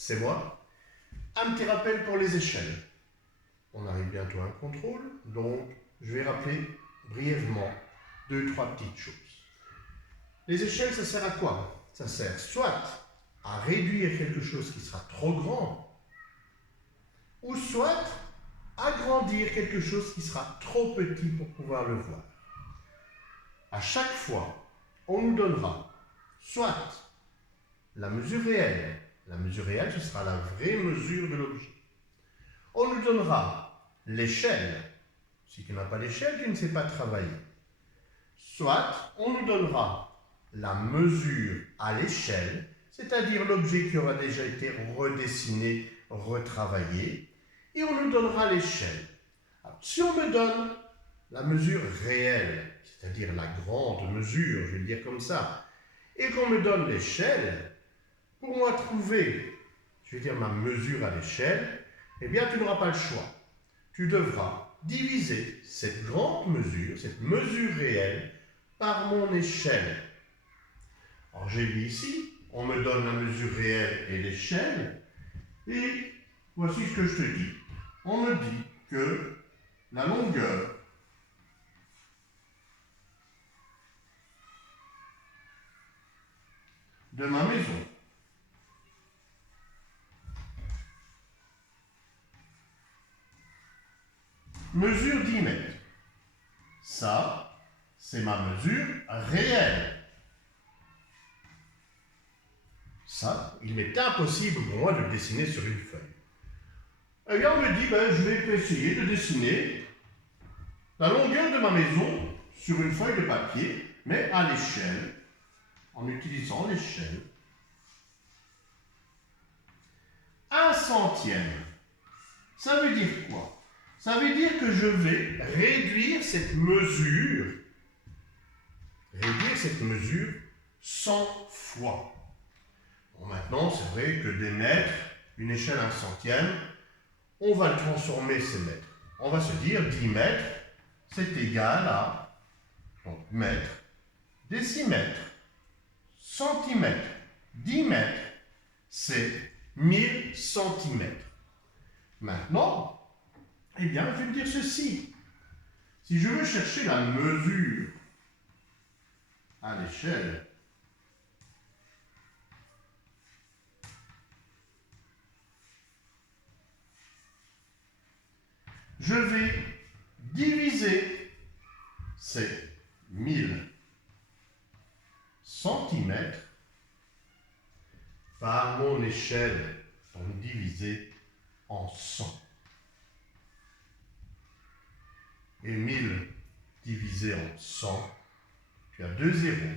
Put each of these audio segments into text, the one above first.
c'est moi. Un petit rappel pour les échelles. On arrive bientôt à un contrôle, donc je vais rappeler brièvement 2-3 petites choses. Les échelles, ça sert à quoi? Ça sert soit à réduire quelque chose qui sera trop grand, ou soit à agrandir quelque chose qui sera trop petit pour pouvoir le voir. À chaque fois, on nous donnera soit la mesure réelle. La mesure réelle, ce sera la vraie mesure de l'objet. On nous donnera l'échelle. Si tu n'as pas l'échelle, tu ne sais pas travailler. Soit on nous donnera la mesure à l'échelle, c'est-à-dire l'objet qui aura déjà été redessiné, retravaillé, et on nous donnera l'échelle. Si on me donne la mesure réelle, c'est-à-dire la grande mesure, je vais le dire comme ça, et qu'on me donne l'échelle, pour moi trouver, je vais dire ma mesure à l'échelle, eh bien tu n'auras pas le choix. Tu devras diviser cette grande mesure, cette mesure réelle, par mon échelle. Alors j'ai mis ici, on me donne la mesure réelle et l'échelle, et voici ce que je te dis. On me dit que la longueur de ma maison mesure 10 mètres. Ça, c'est ma mesure réelle. Ça, il m'est impossible pour moi de le dessiner sur une feuille. Eh bien, on me dit, je vais essayer de dessiner la longueur de ma maison sur une feuille de papier, mais à l'échelle, en utilisant l'échelle. 1 centième. Ça veut dire quoi? Ça veut dire que je vais réduire cette mesure 100 fois. Bon, maintenant, c'est vrai que des mètres, une échelle 1 centième, on va le transformer ces mètres. On va se dire 10 mètres, c'est égal à donc, mètres, décimètres, centimètres, 10 mètres, c'est 1000 centimètres. Maintenant, eh bien, je vais me dire ceci. Si je veux chercher la mesure à l'échelle, je vais diviser ces 1000 centimètres par mon échelle, donc divisé en 100. Et 1000 divisé en 100, tu as 2 zéros.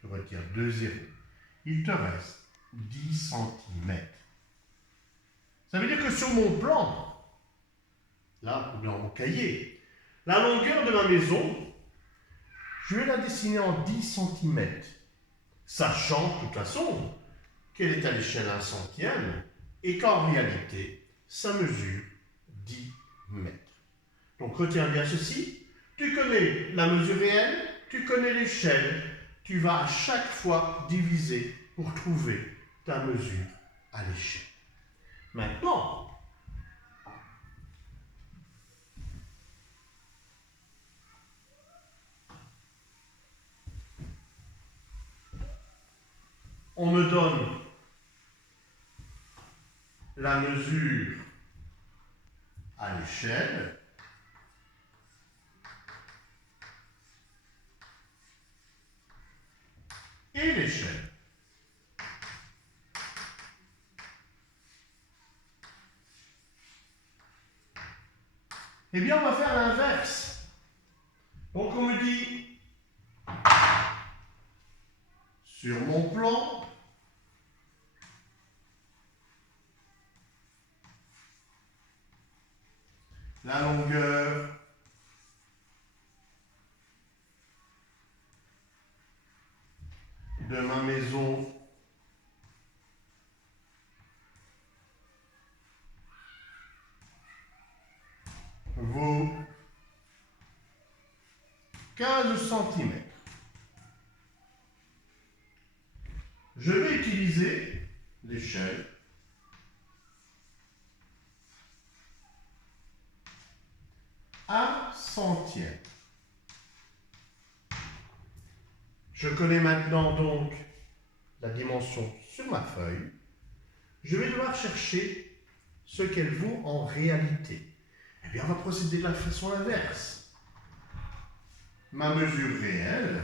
Tu retires 2 zéros. Il te reste 10 cm. Ça veut dire que sur mon plan, là, dans mon cahier, la longueur de ma maison, je vais la dessiner en 10 cm, sachant de toute façon qu'elle est à l'échelle 1 centième et qu'en réalité, ça mesure 10 mètres. Donc retiens bien ceci, tu connais la mesure réelle, tu connais l'échelle, tu vas à chaque fois diviser pour trouver ta mesure à l'échelle. Maintenant, on me donne la mesure à l'échelle. Et l'échelle. Eh bien, on va faire l'inverse. Donc, on me dit, sur mon plan, la longueur de ma maison vaut 15 cm. Je vais utiliser l'échelle 1 centième. Je connais maintenant donc la dimension sur ma feuille. Je vais devoir chercher ce qu'elle vaut en réalité. Eh bien, on va procéder de la façon inverse. Ma mesure réelle,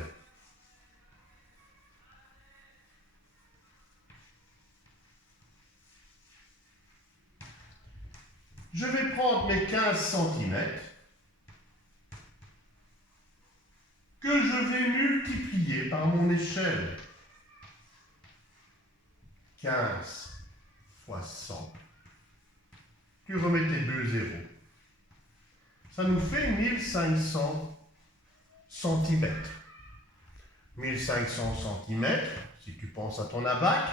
je vais prendre mes 15 cm que je vais multiplier par mon échelle. 15 fois 100. Tu remets tes deux zéros. Ça nous fait 1500 cm. 1500 cm, si tu penses à ton abac,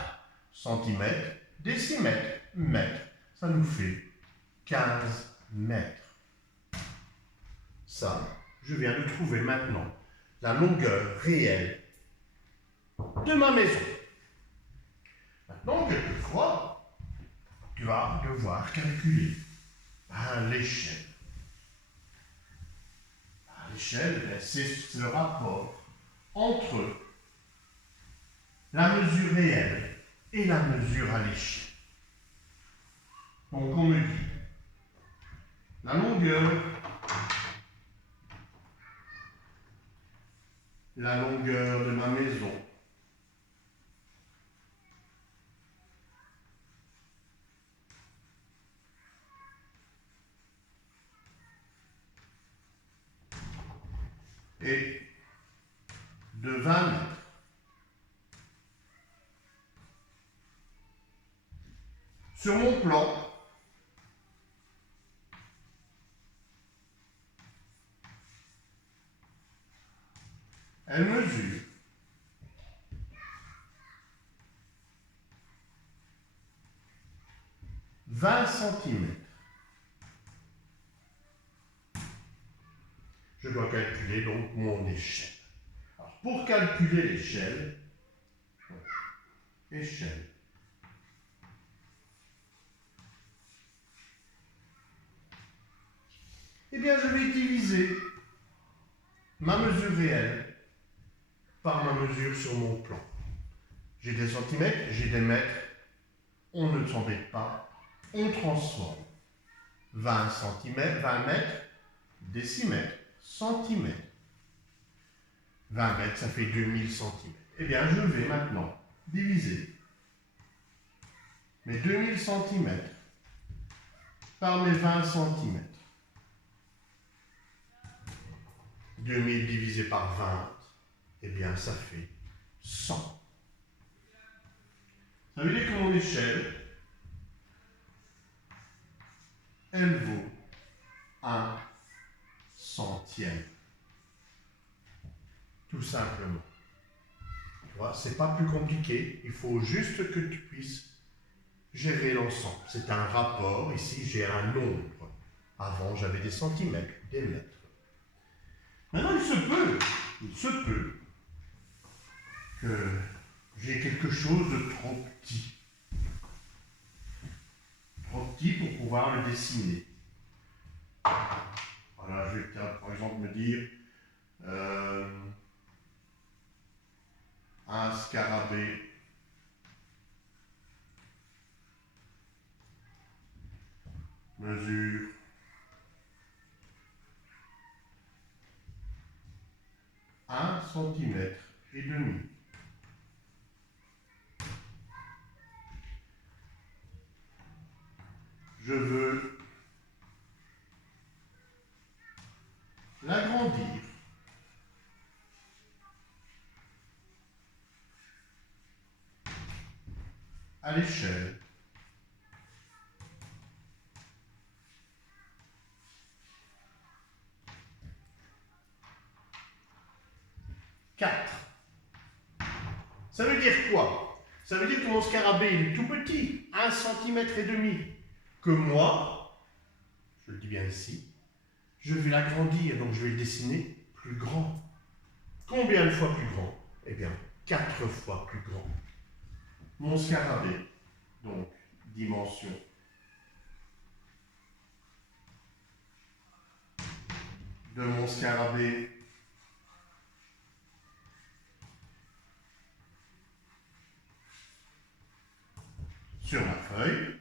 centimètres, décimètres, mètres. Ça nous fait 15 mètres. Ça, je viens de trouver maintenant la longueur réelle de ma maison. Maintenant, quelquefois, tu vas devoir calculer l'échelle. L'échelle, c'est le rapport entre la mesure réelle et la mesure à l'échelle. Donc, on me dit la longueur de ma maison est de 20 mètres. Sur mon plan, elle mesure 20 cm. Je dois calculer donc mon échelle. Alors, pour calculer l'échelle, échelle, eh bien, je vais diviser ma mesure réelle par ma mesure sur mon plan. J'ai des centimètres, j'ai des mètres, on ne s'embête pas, on transforme. 20 cm, 20 mètres, décimètres, centimètres. 20 mètres, ça fait 2000 cm. Eh bien, je vais maintenant diviser mes 2000 cm par mes 20 cm. 2000 divisé par 20, eh bien, ça fait 100. Ça veut dire que mon échelle, elle vaut 1 centième. Tout simplement. Tu vois, c'est pas plus compliqué. Il faut juste que tu puisses gérer l'ensemble. C'est un rapport. Ici, j'ai un nombre. Avant, j'avais des centimètres, des mètres. Maintenant, il se peut que j'ai quelque chose de trop petit. Trop petit pour pouvoir le dessiner. Voilà, je vais par exemple me dire un scarabée mesure 1 centimètre et demi. Je veux l'agrandir à l'échelle quatre. Ça veut dire quoi? Ça veut dire que mon scarabée il est tout petit, 1 centimètre et demi. Que moi, je le dis bien ici, je vais l'agrandir, donc je vais le dessiner plus grand. Combien de fois plus grand? Eh bien, 4 fois plus grand. Mon scarabée, donc, dimension de mon scarabée sur ma feuille.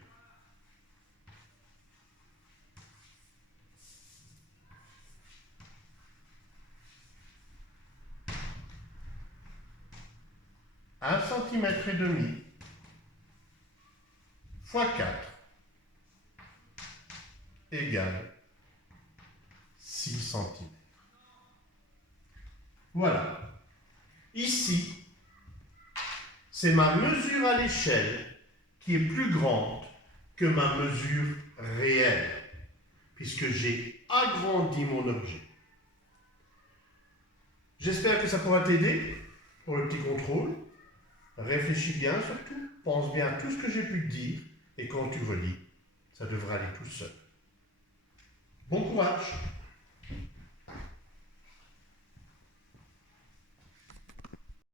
Un centimètre et demi fois 4 égale 6 centimètres. Voilà. Ici, c'est ma mesure à l'échelle qui est plus grande que ma mesure réelle, puisque j'ai agrandi mon objet. J'espère que ça pourra t'aider pour le petit contrôle. Réfléchis bien surtout, pense bien à tout ce que j'ai pu te dire, et quand tu relis, ça devrait aller tout seul. Bon courage!